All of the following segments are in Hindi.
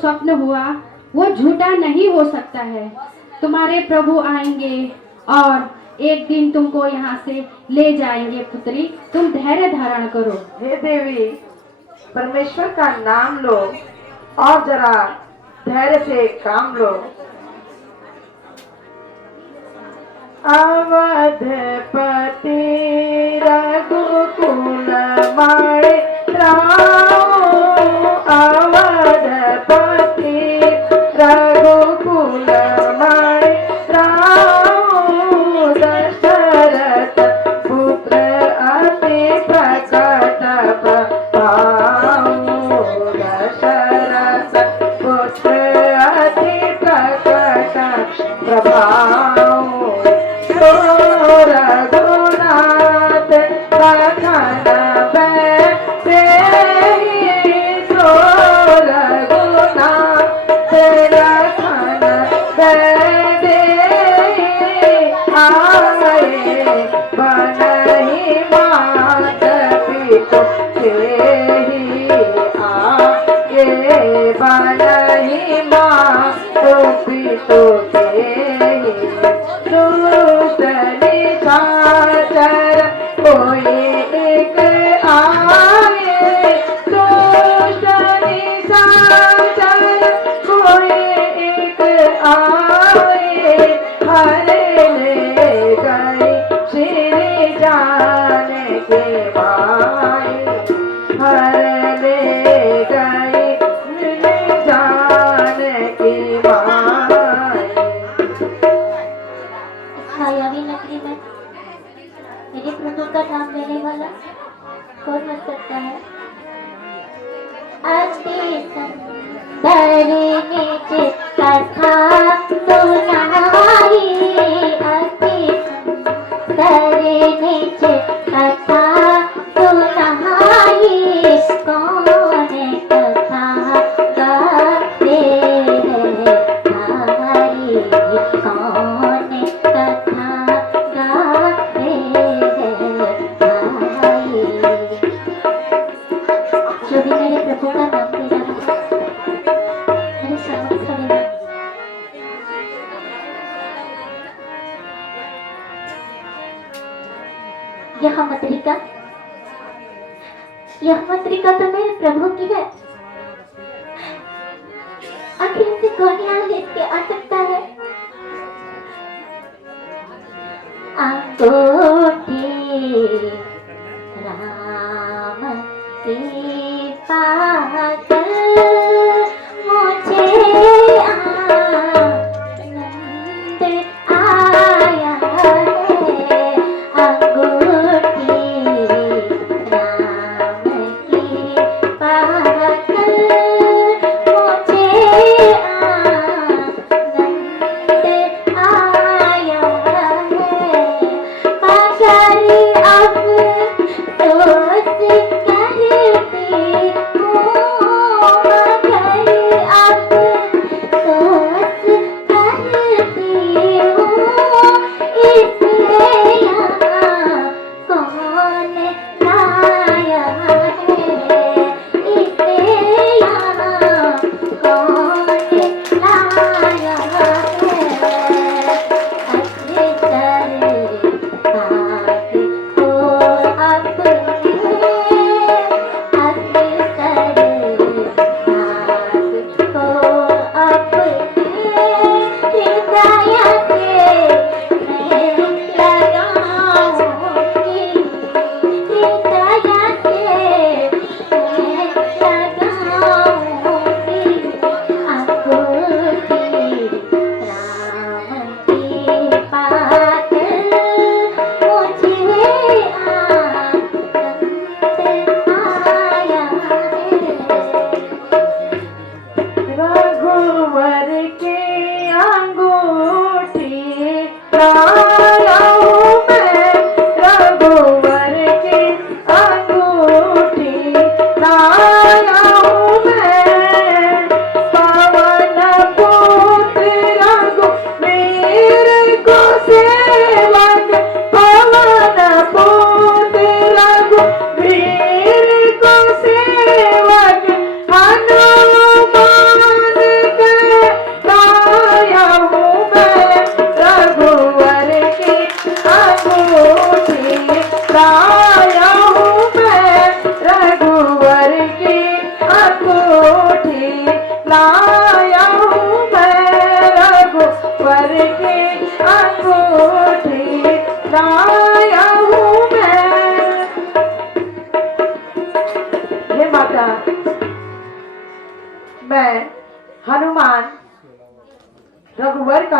स्वप्न हुआ वो झूठा नहीं हो सकता है। तुम्हारे प्रभु आएंगे और एक दिन तुमको यहाँ से ले जाएंगे पुत्री, तुम धैर्य धारण करो। हे देवी, परमेश्वर का नाम लो और जरा धैर्य से काम लो। अवधपति रघुकुल मारे राम, अवधपति रघुकुल मारे राम, दशरथ पुत्र अति प्रकट प्रभाऊ, दशरथ पुत्र अति प्रकट प्रभाऊ, रघुनाथ लखन बैठे, सो रघुनाथ लखन बैठे, आए बनहि मात पिता तेहि, आए बनहि मात पिता तेहि, दुष्ट निशाचर कोई एक आए, दुष्ट निशाचर कोई एक आए, हरे ले गई श्री जानकी माई, हरे ले गई श्री जानकी माई। मायावी नगरी में मेरे प्रभु का नाम लेने वाला कौन हो सकता है? अति सुंदर निज कथा सुनाई, अति सुंदर निज कथा सुनाई, कौन कथा गाते हैं हमारी, कौन कथा गाते हैं भाई। जो भी मेरे प्रभु का नाम ले रहा है मेरे समक्ष खड़े हैं। यह मंत्रिका तो मेरे प्रभु की है। आखिर इसे कौन यहाँ लेके आ सकता है? अंगूठी राम की पागल मुझे आनंद आया है, अंगूठी राम की पागल मुझे आनंद आया है, मगर अब सोच करती हूँ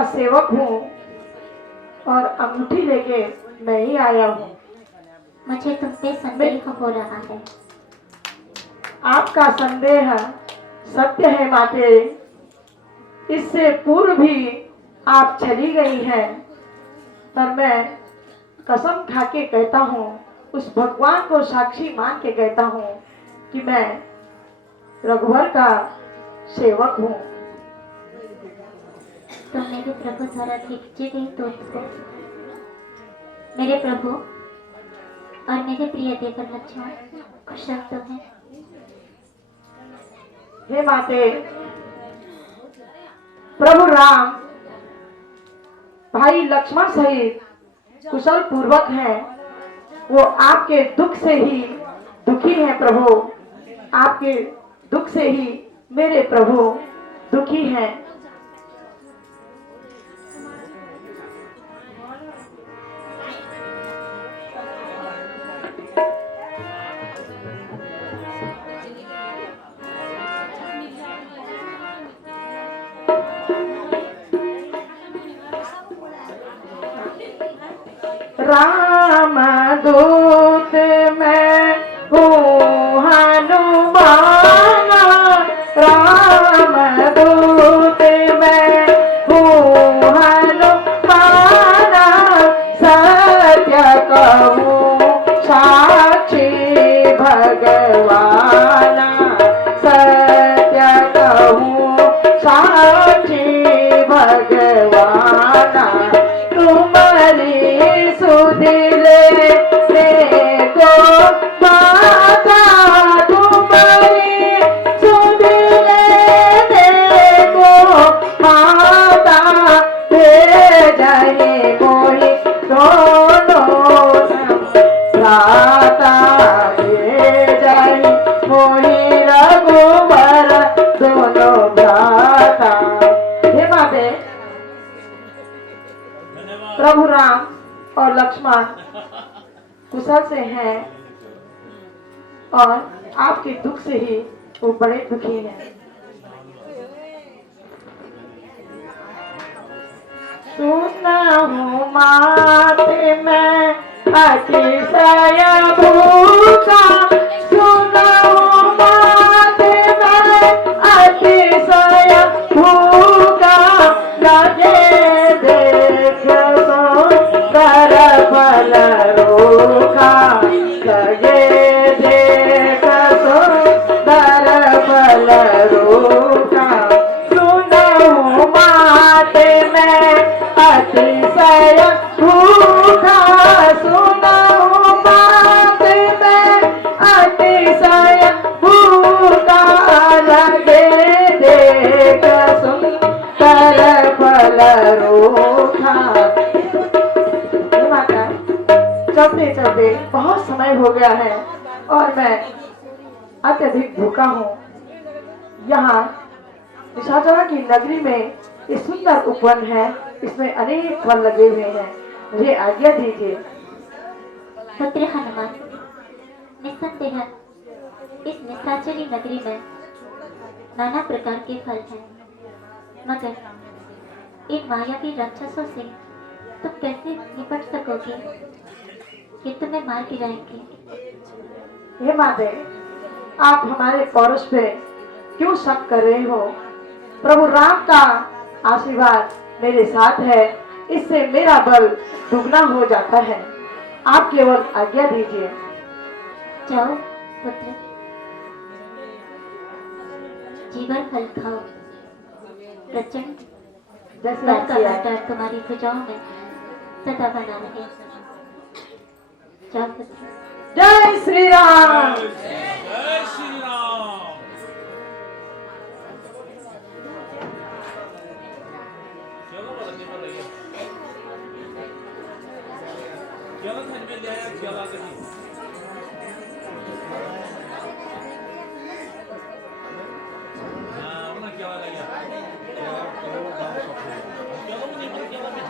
सेवक हूँ और अंगूठी लेके मैं ही आया हूँ। मुझे तुम पे संदेह हो रहा है। आपका संदेह सत्य है माते। इससे पूर्व भी आप चली गई हैं, पर मैं कसम खा के कहता हूँ, उस भगवान को साक्षी मान के कहता हूँ कि मैं रघुवर का सेवक हूँ। तुम मेरे प्रभु द्वारा भेजे गई दूत हो। मेरे प्रभु और मेरे प्रिय देवर लक्ष्मण कुशल तो हैं। हे माते, प्रभु राम भाई लक्ष्मण सहित कुशल पूर्वक हैं। वो आपके दुख से ही दुखी हैं प्रभु। आपके दुख से ही मेरे प्रभु दुखी हैं। राम दूत मैं हूँ हनुमान, राम दूत मैं हूँ हनुमान, सत्य कहूँ साक्षी भगवान, सत्य कहूँ साक्षी भगवान, तुम्हारी सुधिले को माता, तुम्हारी सुधिले को माता, दे जाए कोई दोनों भ्राता, दे जाए कोई रघुवर दोनों भ्राता। हे माते, प्रभु राम और लक्ष्मण कुशल से हैं और आपके दुख से ही वो बड़े दुखी हैं। सुना हूँ माते मैं अतिशय भूखा, सुना हूँ माते मैं अतिशय भूखा, लगे देख कर फल रोखा, लगे देख कर फल रोखा, सुना हूँ माते मैं अतिशय भूखा, सुना हूँ माते मैं अतिशय भूखा, लगे देख कर फल रोखा। चलते चलते बहुत समय हो गया है और मैं अत्यधिक भूखा हूँ। यहाँ निशाचरा की नगरी में एक सुंदर उपवन है, इसमें अनेक फल लगे हुए हैं, मुझे आज्ञा दीजिए। पुत्र हनुमान, निस्संदेह इस निशाचरी नगरी में नाना प्रकार के फल हैं, मगर इन मायावी राक्षसों से तुम कैसे निपट सकोगे? ये तुम्हें मार गिराएंगे। हे माते, आप हमारे पौरुष पे क्यों शक कर रहे हो? प्रभु राम का आशीर्वाद मेरे साथ है, इससे मेरा बल दुगना हो जाता है। आप केवल आज्ञा दीजिए। जाओ पुत्र, जीवन फल खाओ। प्रचंड जैसे बल आप का किया। भंडार तुम्हारी भुजाओं में सदा बना रहे। जाओ पुत्र। जय श्री राम। जय श्री राम। चलो बरतने पर लगे। चलो घर में ले आया, चला कहीं। हाँ, उन्हें क्या लगा? चलो मुझे मत क्या लगा?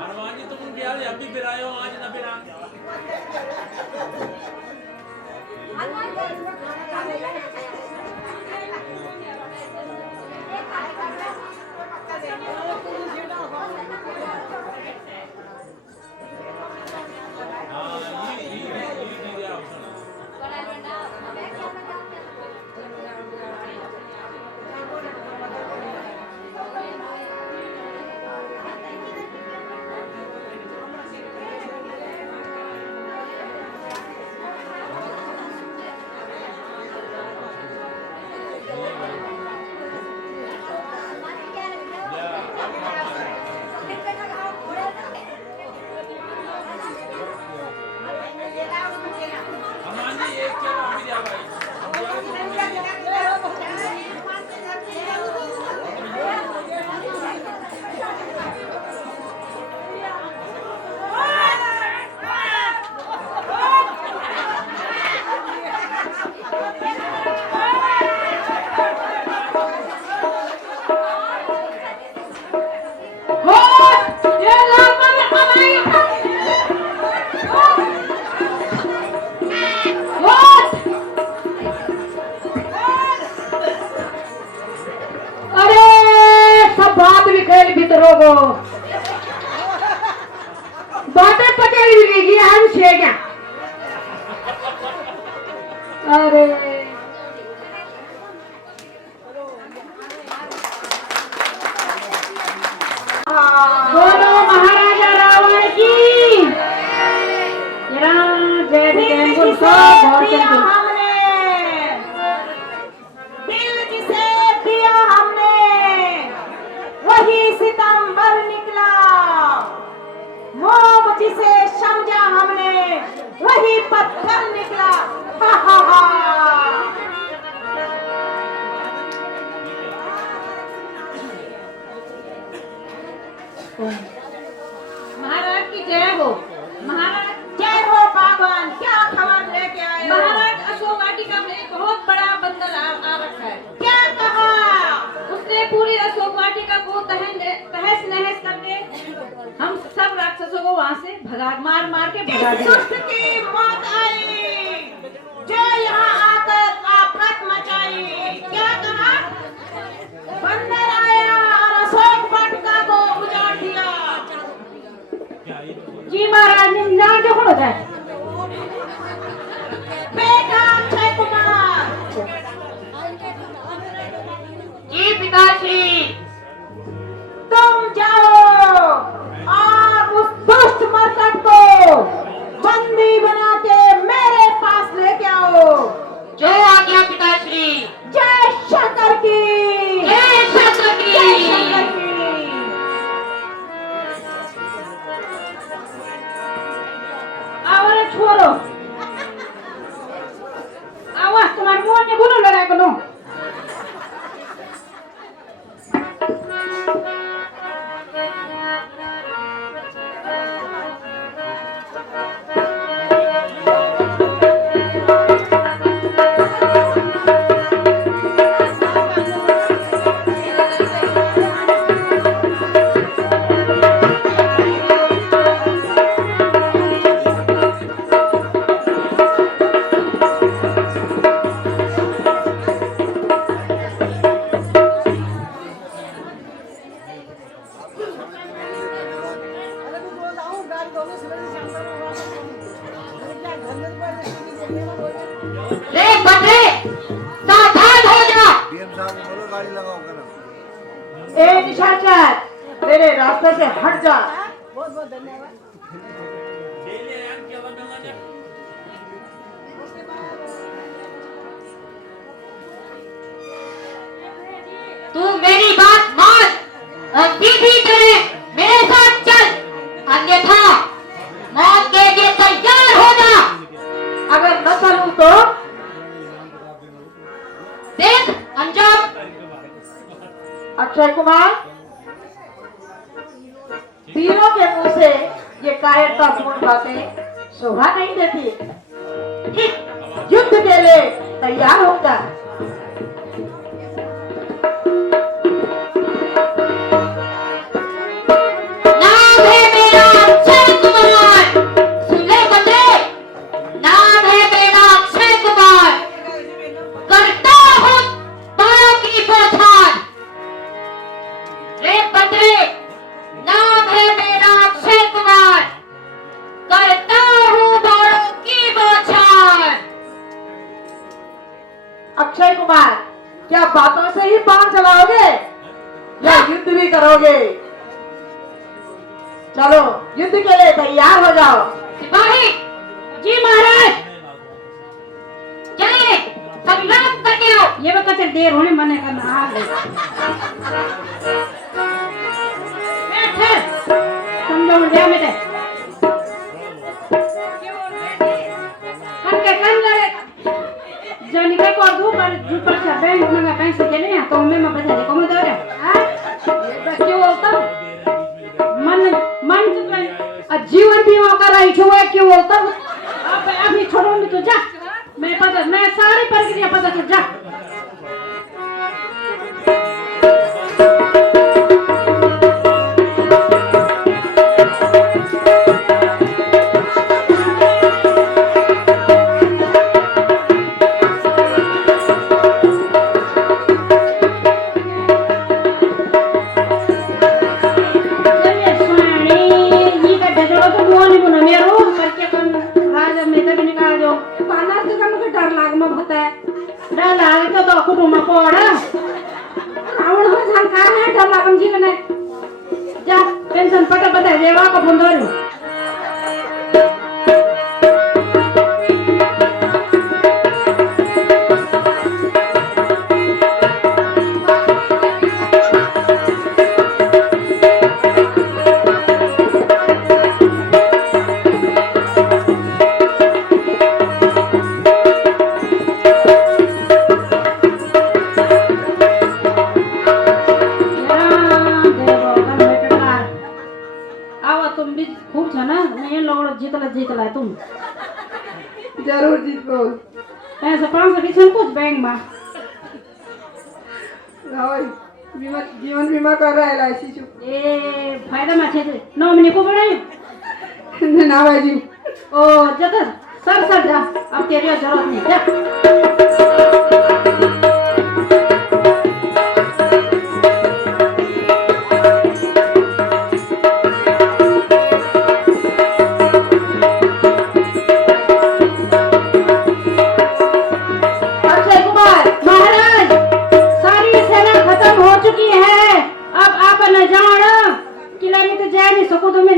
हनुमान जी तुम क्या अभी फिर आए हो, आज ना फिर हनुमान जी एक चलो अभी दिया भाई होश, ये लापन हमारी होश। अरे सब बात बिखेर भीतरों को बातें पटेल मिलेगी हम छे क्या। अरे बोलो महाराजा रावण की जय जय हमने दिल जिसे दिया हमने वही सितंबर निकला, मोम जिसे समझा हमने वही पत्थर निकला। हा हा हा। महाराज की जय हो। महाराज जय हो बागवान, क्या खबर लेके आए हो? महाराज अशोक वाटिका में एक बहुत बड़ा बंदर आ रखा है। क्या कहा? उसने पूरी अशोक वाटिका को तहस नहस करके हम सब राक्षसों को वहाँ से मार मार के भगा इस दिया। दुष्ट की मौत आई जो यहाँ आकर आफत मचाई। क्या कहा? बंदर आया और अशोक वाटिका को उजाड़ दिया। जी महाराज ने नाम जो होता है बेटा अक्षय कुमार। जी पिताश्री, तुम जाओ और उस दुष्ट मरकट को बंदी बना के मेरे पास लेके आओ। जो आज्ञा पिताश्री। जय शंकर की, जय शंकर की, जय शंकर की। और छोरो आवाज तुम्हारे मुंह ने बोलो लड़ा करो। रे बंदे सावधान हो जा। डीएम साहब को बोलो गाड़ी लगाओ करो। ए निशाचर, मेरे रास्ते से हट जा। डेली यार क्या बनना है तू मेरी बात मान और सीधी तरह मेरे साथ चल, अन्यथा मौत के लिए तैयार हो जा। अगर न चलूं तो देख अंजाम। अक्षय कुमार, तीनों के मुंह से ये कायरतापूर्ण बातें शोभा नहीं देती। युद्ध के लिए तैयार होगा। नाम है मेरा अक्षय कुमार। सुन ले बंदे, नाम है मेरा अक्षय कुमार। करता हूँ बालों की बौछार। रे बंदे, नाम है मेरा अक्षय कुमार। करता हूँ बालों की बौछार। अक्षय कुमार, क्या बातों से ही बाण चलाओगे या युद्ध भी करोगे? चलो युद्ध के लिए तैयार हो जाओ। सिपाही जी महाराज, चलिए संग्राम करके आओ। ये बका चल देर होने मने करना आ गई बैठ समझो मुझे बेटे kan lare jani ka ko du par sa bank manga पैसे के लिए तो मैं बता दे कम दे हां क्यों बोलता मन जीवन बीमा कराई छो क्यों बोलता अब अभी छोड़ो नहीं तो जा मैं सारी प्रक्रिया पता चल जा पेंशन पटा पता देवा का बंदर जीतला तुम जरूर जीत गो ऐसा 500 किसान कुछ बैंक में भाई जीवन बीमा कर रहा है LIC चु ए फायदा में छे नॉमिनी को बढ़ाई ना भाई जी ओ जगह सर जा अब तेरी जरूरत नहीं जा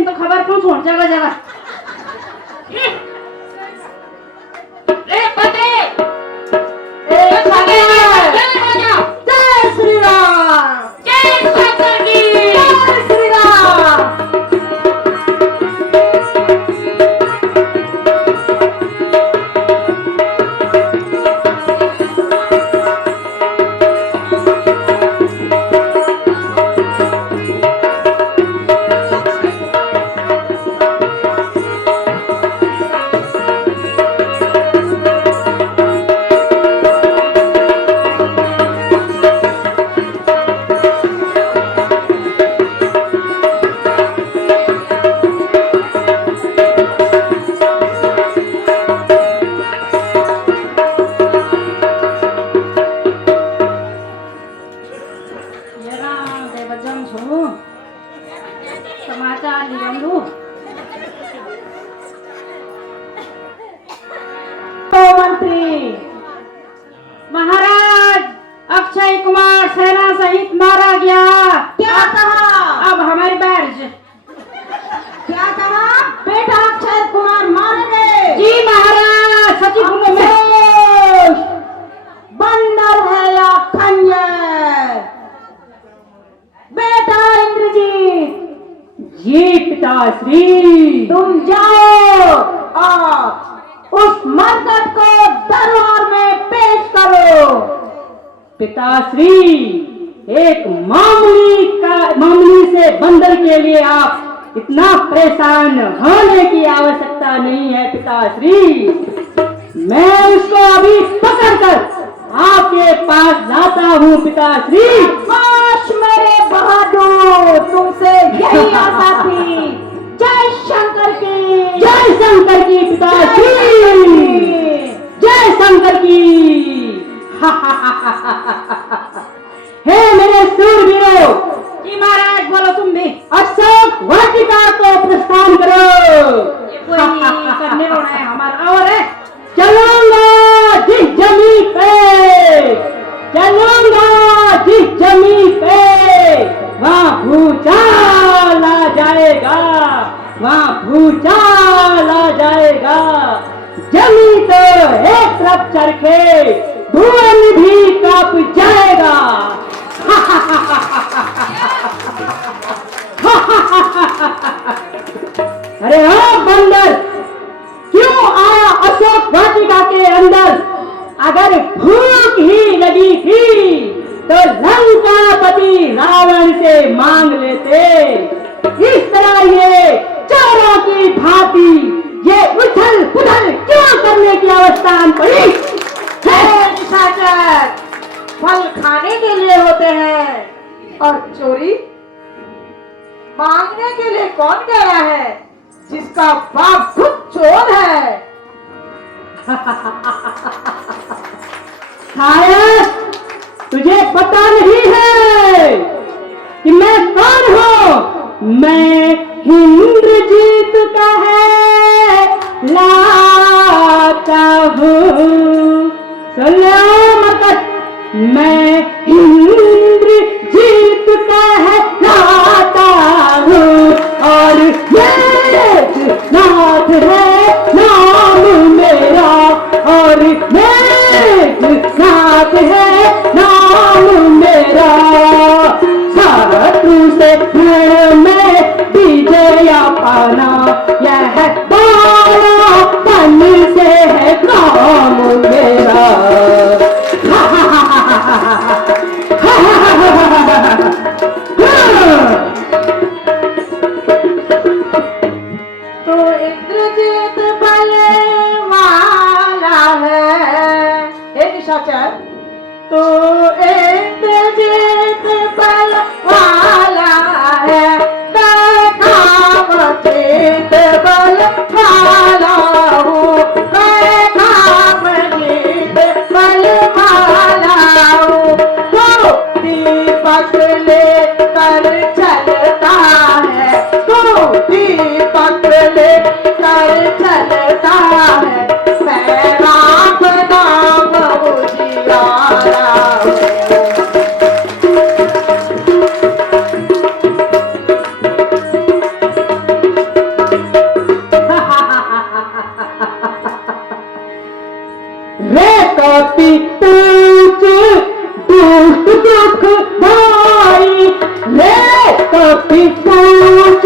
तो खबर कौन छोड़ जगह जगह जय श्री राम जय शंकर की जय श्री राम समाचार लिबंधु मंत्री महाराज अक्षय कुमार सेना सहित मारा गया। क्या कहा? अब हमारी बारिश क्या कहा? बेटा अक्षय कुमार मारे गए। जी महाराज सचिव में बंदर है या खंजर? बेटा इंद्रजीत जी पिताश्री तुम जाओ और उस मरकट को दरबार में पेश करो। पिताश्री एक मामूली से बंदर के लिए आप इतना परेशान होने की आवश्यकता नहीं है पिताश्री। मैं उसको अभी पकड़कर आपके पास लाता हूँ पिताश्री। काश मेरे बहादुर तुमसे यही आशा थी। जय शंकर की पिताश्री जय शंकर की। हे मेरे सूरवीरों। जी महाराज बोलो तुम भी। अशोक वाटिका को प्रस्थान करो। ये कोई करने रोना है हमारा और है। चलूंगा जिस जमीन पे वहाँ भूचाल आ जाएगा। जमीन तो एक तरफ चरखे भुवन भी कांप जाएगा। अरे हाँ बंदर, क्यों आया अशोक वाटिका के अंदर? अगर भूख ही लगी थी तो लंकापति रावण से मांग लेते। इस तरह ये चोरों की भांति ये उछल पुछल क्यों करने की अवस्था आन पड़ी? निशाचर, फल खाने के लिए होते हैं और चोरी मांगने के लिए कौन गया है? जिसका बाप खुद चोर है। शायद तुझे पता नहीं है कि मैं कौन हूँ। मैं इंद्रजीत का है लाता हूँ। सुन लो मकट, मैं इंद्रजीत का है लाता हूँ और ये नाथ है नाम मेरा और नाथ है नाम मेरा। शत्रु से रण में विजय पाना यह बड़ा पन से है काम मेरा। तो इंद्रजीत बले वाला है। हे निशाचर, तो इंद्रजीत बल वाला है। मैं कामजीत बल वाला हूँ। मैं कामजीत बल वाला हूँ। तो दीपक लेकर चलता है। तो दीपक लेकर चलता है। मैं राम नाम उजियारा हूँ। रे कपि पूछ दुख दुख भाई। रे कपि पूछ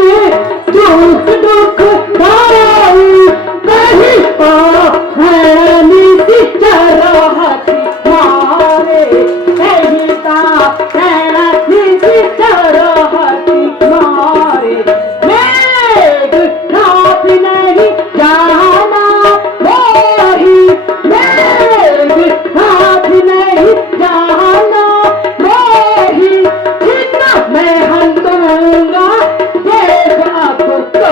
दुख दुख भाई। कहीं पानी की चराहती मारे। कहीं पानी की चराहती मारे। मेघ नाथ नहीं जाना मोही। मेघ नाथ नहीं जाना मोही। जितना मैं हंसूंगा देख अब तो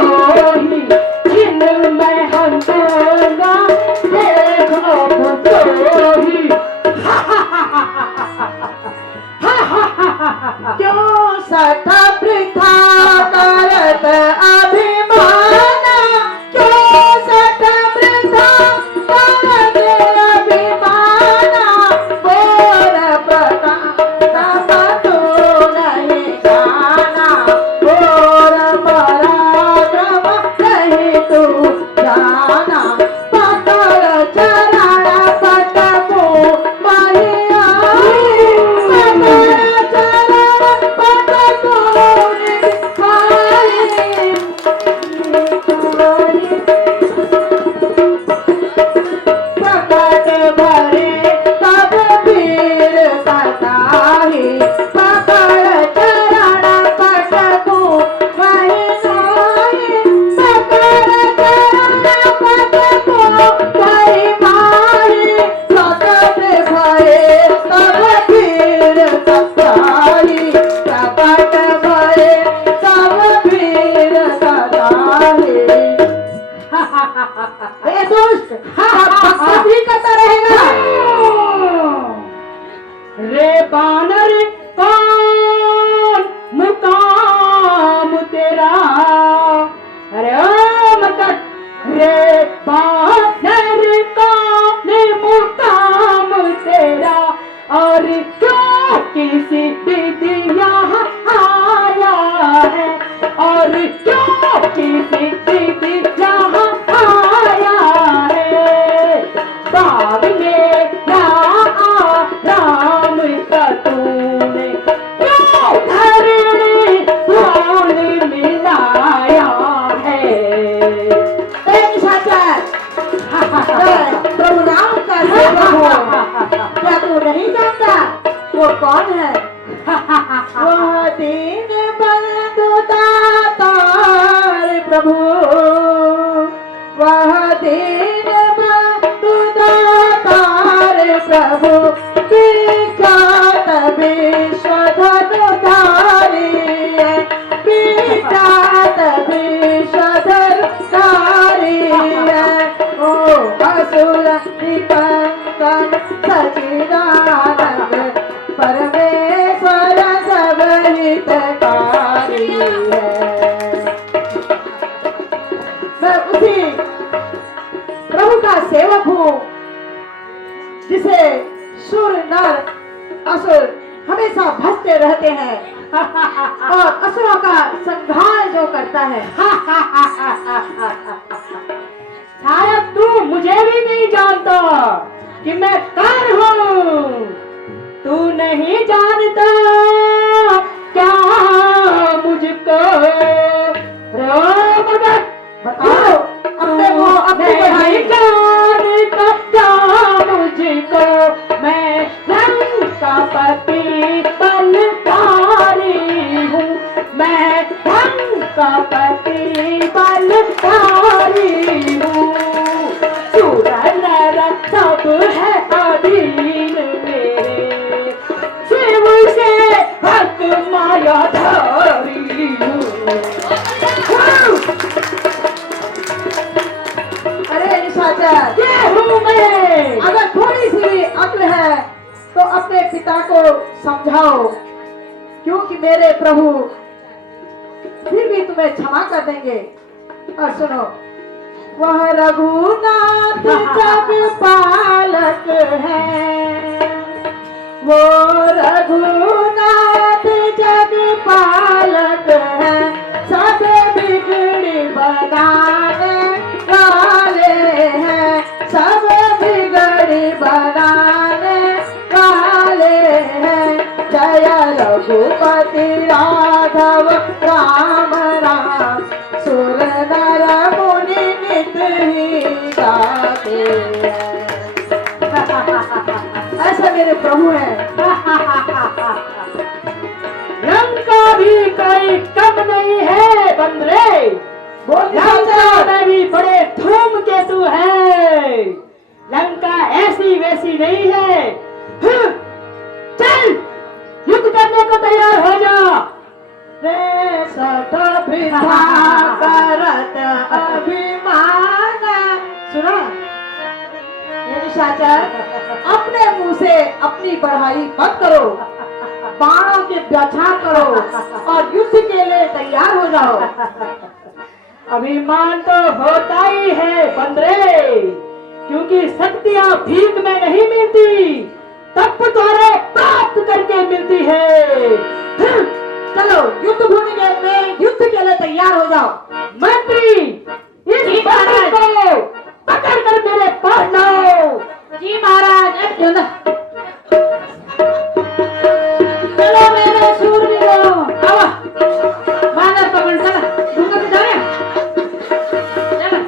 ही। जिन मैं हंसूंगा देख अब तो ही। क्यों सता वृथा करत अभिमाना। क्यों सता वृथा करत अभिमाना। बोर प्रताप तो नहीं जाना। बोर पराक्रम नहीं तू जाना। पकड़ चरण पटको महिया। पकड़ चरण पटको पकड़ भरे तब वीर कताही। पकड़ चरण पटको महिमाही। पकड़ चरण पटको महिमाही। पकड़ भरे तब वीर कताही। पकड़ भरे तब वीर कताही। ए दोस्त, अब भी करता रहेगा। रे बानर कौन मुकाम तेरा? अरे ओ मकट, रे बानर कौन मुकाम तेरा? और क्यों किसी दीदिया आया है? और क्यों किसी दीदिया आया है? बाग में या है वह दीन बंधु दातार प्रभु, वह दीन बंधु दातार प्रभु, विख्यात विश्वधनुधारी है, विख्यात विश्वधनुधारी है। ओ असुर निकंदन सच्चिदानंद परमेश्वर सब हितकारी है। मैं उसी प्रभु का सेवक हूँ जिसे सुर नर असुर हमेशा भजते रहते हैं और असुरों का संहार जो करता है। शायद तू मुझे भी नहीं जानता कि मैं कौन हूँ। तू नहीं जानता क्या मुझको, मगर बताओ अपने को अपनी नहीं बढ़ाई। जानता क्या मुझको, मैं लंका पति बलधारी हूँ, मैं लंका पति बलधारी हूँ। सुर नर सब है अधीन मेरे, शिव से भक्त माया धारी हूँ। अरे निशाचर, ये हूँ मैं। अगर थोड़ी सी भी अक्ल है तो अपने पिता को समझाओ, क्योंकि मेरे प्रभु फिर भी तुम्हें क्षमा कर देंगे। और सुनो, वह रघुनाथ जग पालक है, वो रघुनाथ जग पालक है, सब बिगड़ी बनाने वाले हैं, सब बिगड़ी बनाने वाले हैं। जय रघुपति राघव राम राम, सुर नर मुनि नित ही गाते हैं। ऐसा मेरे प्रभु है। लंका भी कोई कम नहीं है बंदरे, लंका में भी बड़े धूमकेतु है। लंका ऐसी वैसी नहीं है। चल युद्ध करने को तैयार हो जा। सठ वृथा करत अभिमान। सुना ये निशाचर, अपने मुंह से अपनी बढ़ाई मत करो, बाणों के बौछार करो और युद्ध के लिए तैयार हो जाओ। अभिमान तो होता ही है बंदरे, क्योंकि शक्तियां भीख में नहीं मिलती, तप द्वारा प्राप्त करके मिलती है। चलो युद्ध भूमि में युद्ध के लिए तैयार हो जाओ। मंत्री इस बारी को पकड़ कर मेरे पास लाओ। जी महाराज। चलो मेरे शूरवीरों, आओ मानव पकड़, चला दूंगा तो जाए। चलो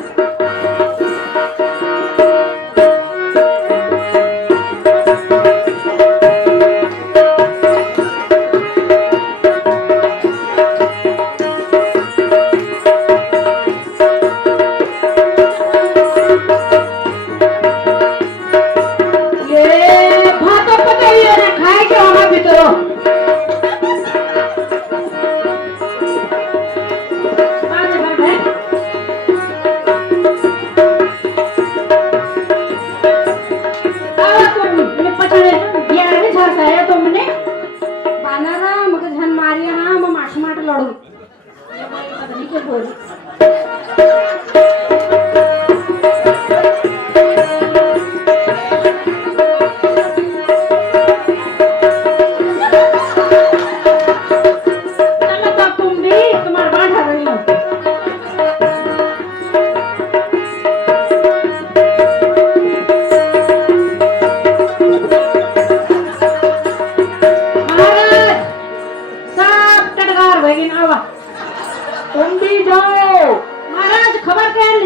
तुम भी जाओ। महाराज खबर कर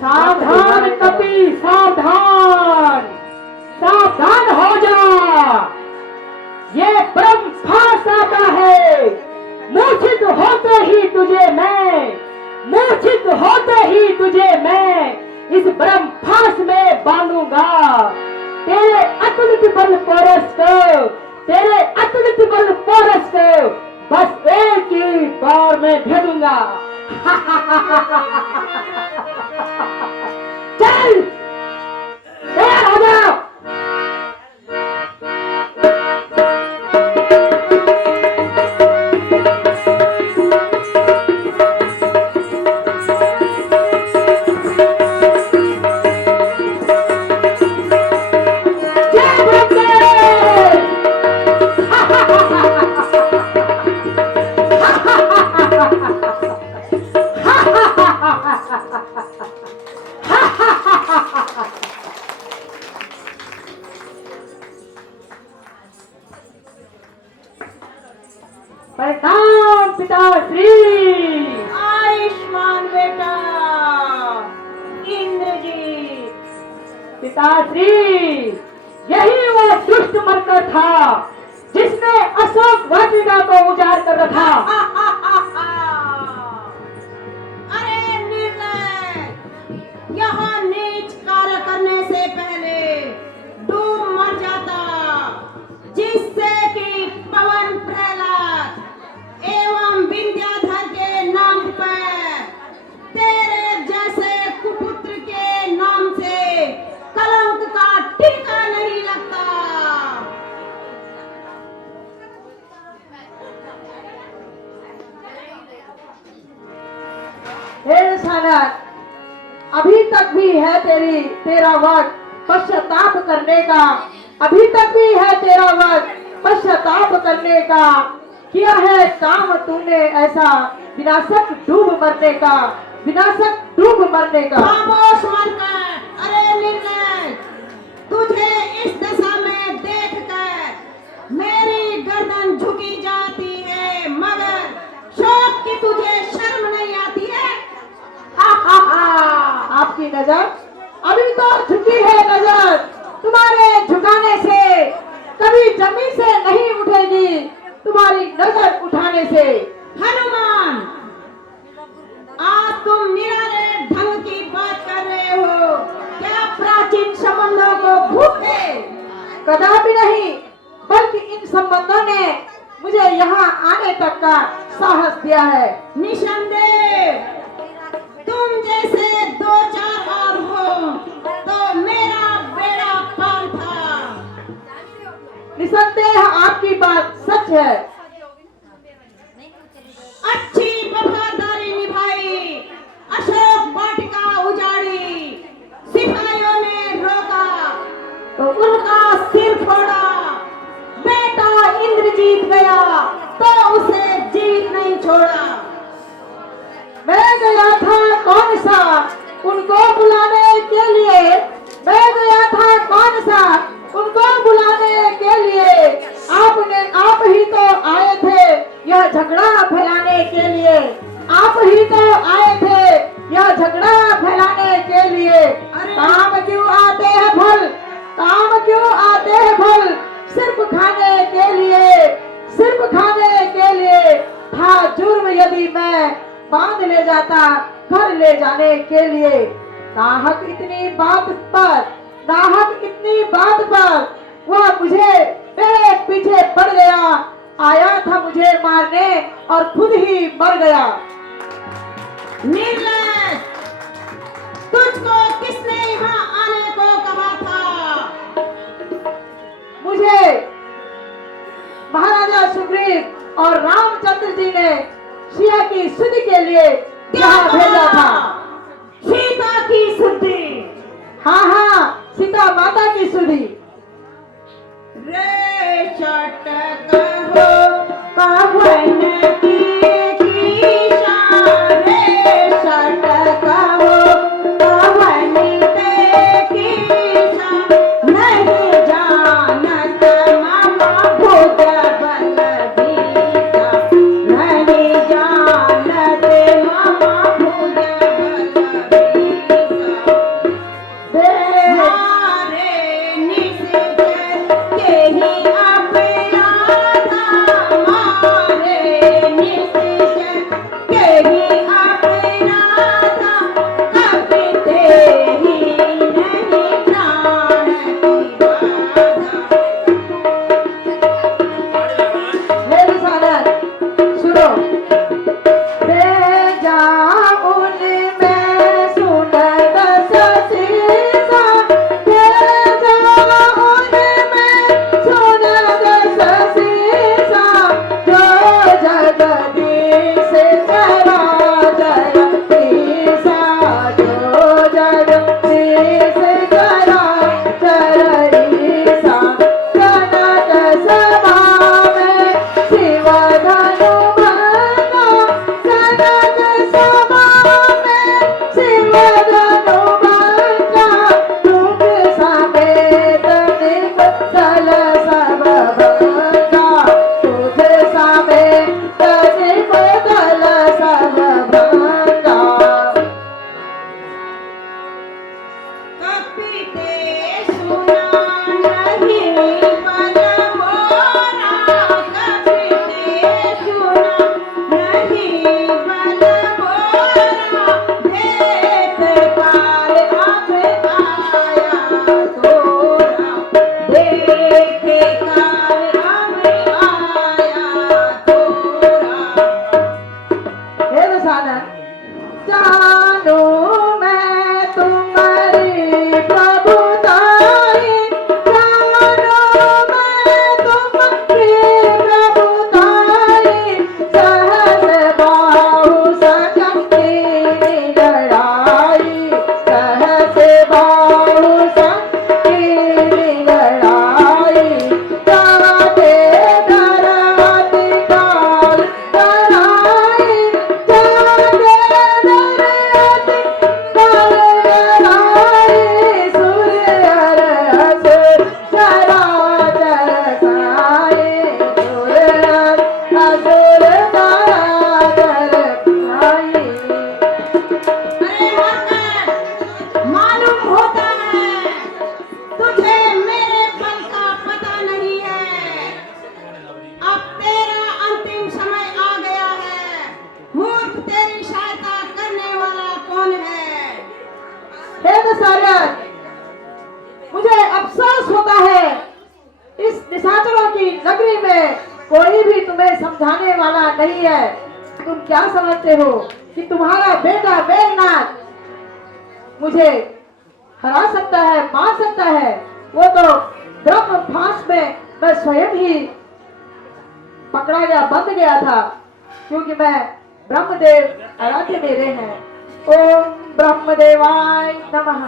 सावधान कपि सावधान, सावधान हो जा, ये ब्रह्म फांस आता है। मूर्छित होते ही तुझे मैं, मूर्छित होते ही तुझे मैं इस ब्रह्म फांस में बांधूंगा। तेरे अतुलित बल पोरस को, तेरे अतुलित बल पोरस को बस एक ही बार में भेदूंगा। चल तैयार हो जाओ। प्रणाम पिताश्री। आयुष्मान बेटा इंद्रजीत। पिताश्री, यही वो दुष्ट मरकर था जिसने अशोक वाटिका को उजाड़ कर रखा। अरे निर्लय, यहाँ नीच कार्य करने से पहले डूब मर जाता, जिससे कि पवन प्रहलाद एवं विंध्याधर के नाम पर तेरे जैसे कुपुत्र के नाम से कलंक का टीका नहीं लगता। हे सानक, अभी तक भी है तेरा वक्त पश्चाताप करने का, अभी तक भी है तेरा वक्त पश्चाताप करने का। किया है काम तूने ऐसा विनाशक डूब मरने का, विनाशक डूब मरने का। खामोश मरकर, अरे निर्लय, तुझे इस दशा में देखकर मेरी गर्दन झुकी जाती है, मगर शोक की तुझे शर्म नहीं आती है। आपकी नजर अभी तो झुकी है, नजर तुम्हारे झुकाने से कभी जमीन से नहीं उठेगी, तुम्हारी नजर उठाने से। हनुमान, आज तुम निराले ढंग की बात कर रहे हो, क्या प्राचीन संबंधों को भूल गए? कदापि नहीं, बल्कि इन संबंधों ने मुझे यहाँ आने तक का साहस दिया है। निसंदेह तुम जैसे दो चार और हो तो मेरा बेड़ा पार था। निसंदेह आपकी बात सच है। अच्छी वफादारी निभाई, अशोक वाटिका उजाड़ी, सिपाहियों ने रोका तो उनका सिर फोड़ा। बेटा इंद्रजीत गया तो उसे जीवित नहीं छोड़ा। मैं गया था कौन सा उनको बुलाने के लिए, मैं गया था कौन सा उनको बुलाने के लिए। आप ही तो आए थे यह झगड़ा फैलाने के लिए, आप ही तो आए थे यह झगड़ा फैलाने के लिए। काम क्यों आते हैं फल, काम क्यों आते हैं फल, सिर्फ खाने के लिए, सिर्फ खाने के लिए। था जुर्म यदि मैं बांध ले जाता घर ले जाने के लिए। नाहक इतनी बात पर, नाहक इतनी बात पर वह मुझे मेरे पीछे पड़ गया, आया था मुझे मारने और खुद ही मर गया। निर्लज, तुझको किसने यहाँ आने को कहा था? मुझे महाराजा सुग्रीव और रामचंद्र जी ने सिया की शुद्धि के लिए यहाँ भेजा था। सीता की शुद्धि? हाँ, सीता माता की शुद्धि। रे चट कहो कवन की रे चट कहो कवन की नहीं जानत मामा भूत बल बीता, नहीं जानत मामा जानू मैं तुम्हारी प्रभुताई, जानू मैं तुम्हारी प्रभुताई, सहस बाहु सकंती लड़ाई, सहस बाहु सकंती लड़ाई, जाते धरती काल लड़ाई, जाते धरती काल लड़ाई, सूर्य असुर चराचर खाए, सूर्य असुर चराचर खाए। अरे मरकर मालूम होता है तुझे मेरे पल का पता नहीं है। अब तेरा अंतिम समय आ गया है। मूर्ख, तेरी सहायता करने वाला कौन है? हे दशरथ, मुझे अफसोस होता है इस निशाचरों की नगरी में कोई भी तुम्हें समझाने वाला नहीं है। तुम क्या समझते हो कि तुम्हारा बेटा मेघनाथ मुझे हरा सकता है, मार सकता है? वो तो ब्रह्म फांस में मैं स्वयं ही पकड़ा गया, बंद गया था, क्योंकि मैं ब्रह्मदेव आराध्य मेरे हैं। ओम ब्रह्मदेवाय नमः।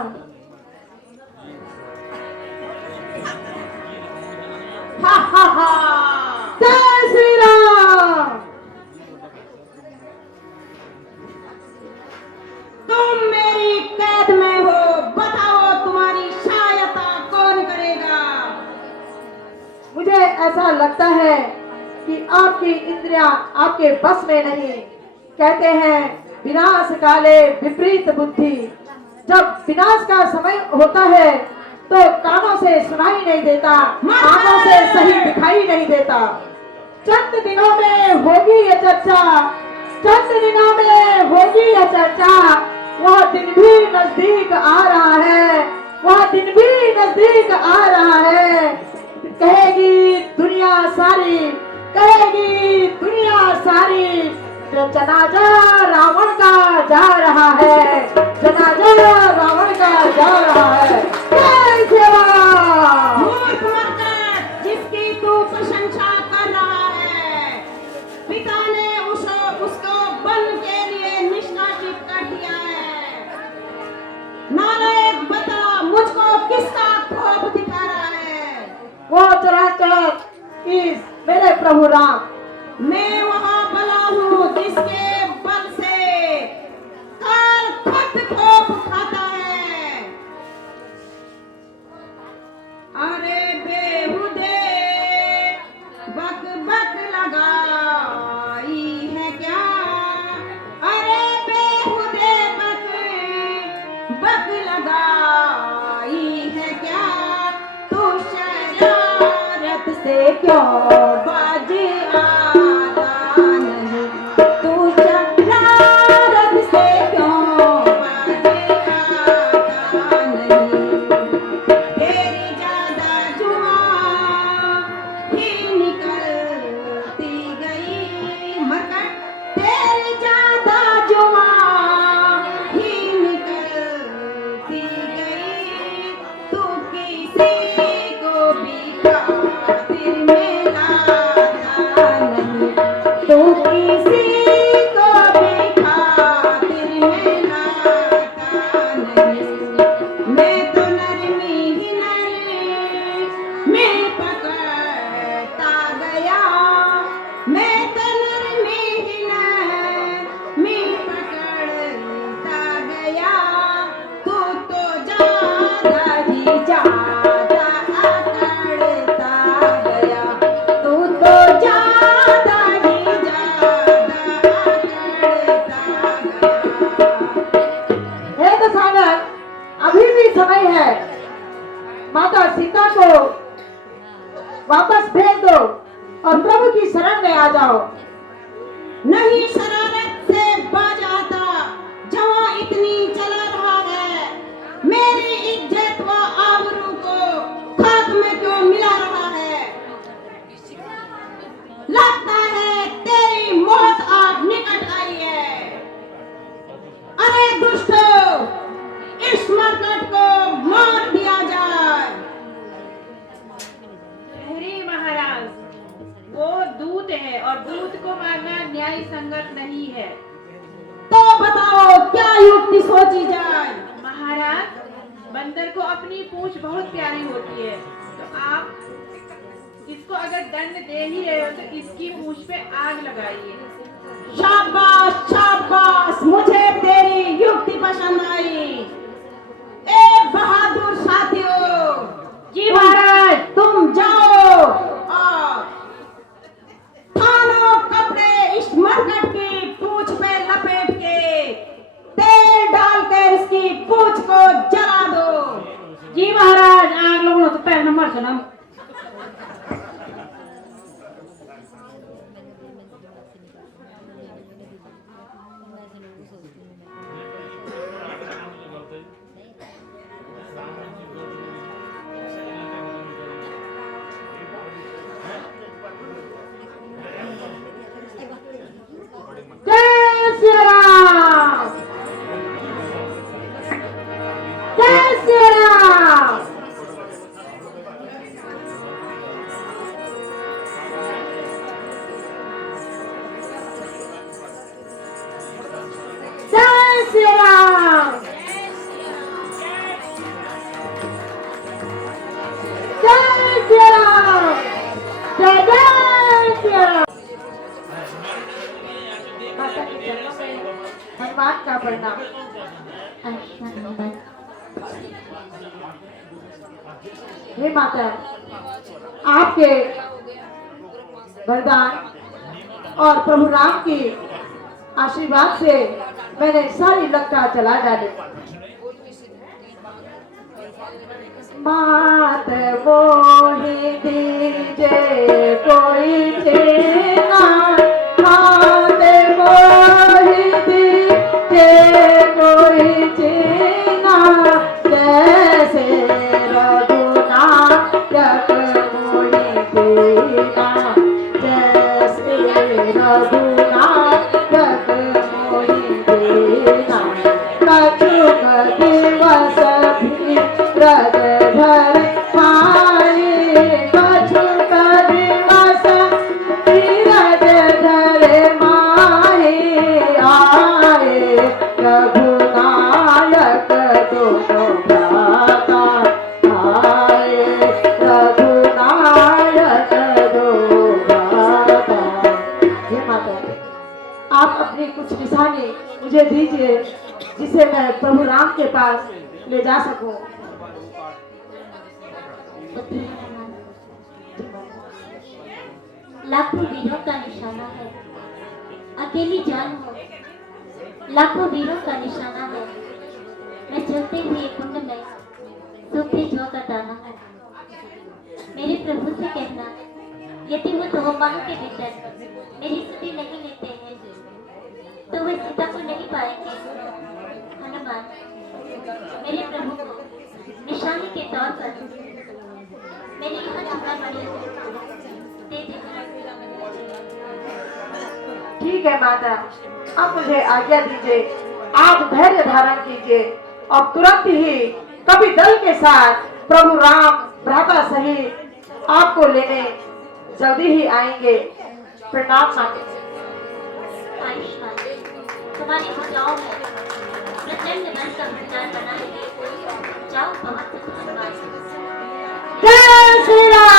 हा हा हा। जय श्री राम। तुम मेरी कैद में हो, बताओ तुम्हारी सहायता कौन करेगा? मुझे ऐसा लगता है कि आपकी इंद्रियां आपके बस में नहीं। कहते हैं विनाश काले विपरीत बुद्धि। जब विनाश का समय होता है तो कानों से सुनाई नहीं देता, आंखों से सही दिखाई नहीं देता। चंद दिनों में होगी ये चर्चा, चंद दिनों में होगी ये चर्चा। वह दिन भी नजदीक आ रहा है, वह दिन भी नजदीक आ रहा है। कहेगी दुनिया सारी, कहेगी दुनिया सारी, जो जनाजा रावण का जा रहा है, जनाजा रावण का जा रहा है। जय सेवा। मूर्ख मरकर जिसकी तू प्रशंसा कर रहा है, पिता ने उसको वन के लिए निष्कासित कर दिया है। नालायक, बता मुझको किसका खौफ दिखा रहा है? वो चराचर इस मेरे प्रभु राम। मैं वहाँ बला हूँ जिसके बल से काल खुद खौफ खाता है। अरे बेहुदे बक बक लगाई है क्या? अरे बेहुदे बक बक लगाई है क्या? तू शरारत से क्यों बाज आता नहीं? तू शरारत से क्यों बाज आता नहीं? तेरी ज्यादा जुबान ही निकलती गई मगर, तेरी ज्यादा जुबान ही निकलती गई। तू किसी को भी खातिर में लाता नहीं, तू किसी को भी खातिर में लाता नहीं। मैं तो नरमी ही नरमी पकड़ता गया, मैं तो नरमी ही नरमी पकड़ता गया। तू तो ज्यादा ही ज्यादा अकड़ता गया, तू तो ज्यादा ही ज्यादा अकड़ता गया। हे दशानन, अभी भी समय है। माता सीता को वापस भेज दो और प्रभु की शरण में आ जाओ। नहीं शरारत से बाज आता, जवां इतनी चला रहा है। मेरी इज्जत व आबरू को खाक में क्यों मिला रहा है? लगता है तेरी मौत आज निकट आई है। दुष्टों, इस मरकट को मार दिया जाए। अरे महाराज, वो दूत है और दूत को मारना न्याय संगत नहीं है। तो बताओ क्या युक्ति सोची जाए। महाराज, बंदर को अपनी पूंछ बहुत प्यारी होती है, तो आप इसको अगर दंड दे ही रहे हो तो इसकी पूंछ पे आग लगाइए। शाबाश शाबाश, मुझे तेरी युक्ति पसंद आई। ए बहादुर साथियों, जी महाराज। तुम जाओ और थानों कपड़े इस मरकट की पूंछ पे लपेट के तेल डालकर इसकी पूंछ को जला दो। जी महाराज। आग लगना तो पहले नंबर सुना। जय श्री राम, जय श्री राम। जय श्री राम, जय श्री राम, जय जय श्री राम। माता के चरणों में हनुमान का प्रणाम। आशीर्वाद। हे माता, आपके वरदान और प्रभु राम की आशीर्वाद से मैंने सारी लंका जला डाली। मात मोहि दीजे कोई चेना, मात मोहि दीजे कोई चेना, जैसे रघुनायक मोहि दीना, जैसे रघुनायक मोहि दीना। कछुक दिवस भी व्रत धर पाए, कछुक दिवस भी व्रत धर माहे, आए रघुनायक दोनों भ्राता, आए रघुनायक दो भ्राता। हे माता, आप अपनी कुछ निशानी मुझे दीजिए जिसे मैं प्रभु राम के पास ले जा सकूं। लाखों वीरों का निशाना है, अकेली जान हो लाखों वीरों का निशाना है। मैं चलते हुए कुंड में सूखे जौ का दाना है। मेरे प्रभु से कहना, यदि वो 2 माह के भीतर मेरी स्तुति नहीं लेते हैं तो वे सीता को नहीं पाएंगे। हनुमान, मेरे प्रभु को निशानी के तौर पर मेरे यहाँ चूड़ा मणि दे देना। ठीक है माता, अब मुझे आज्ञा दीजिए। आप धैर्य धारण कीजिए और तुरंत ही कभी दल के साथ प्रभु राम भ्राता सहित आपको लेने जल्दी ही आएंगे। प्रणाम माता। आयुष्मान, तुम्हारी भुजाओं में प्रचंड बल का भंडार बना है। जाओ बहुत धन्यवाद। जय श्री राम।